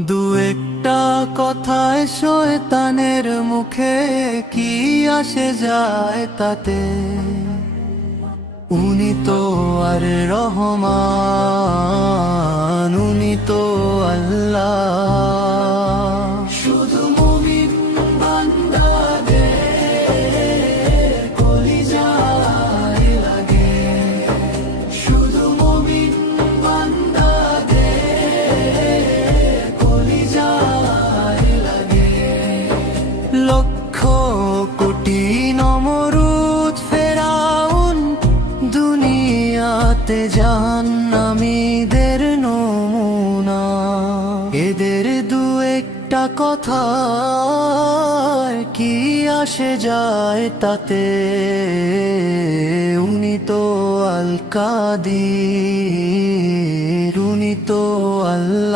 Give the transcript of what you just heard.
দু একটা কথায় শয়তানের মুখে কি আসে যায় তাতে? উনি তো আর রহমান, উনি তো আল্লাহ। লক্ষ কোটি নমরুদ ফেরাউন, দুনিয়াতে জাহান্নামীদের নমুনা। এদের দু একটা কথা কি আসে যায় তাতে? উনি তো আল কাদির উনি তো আল্লাহ।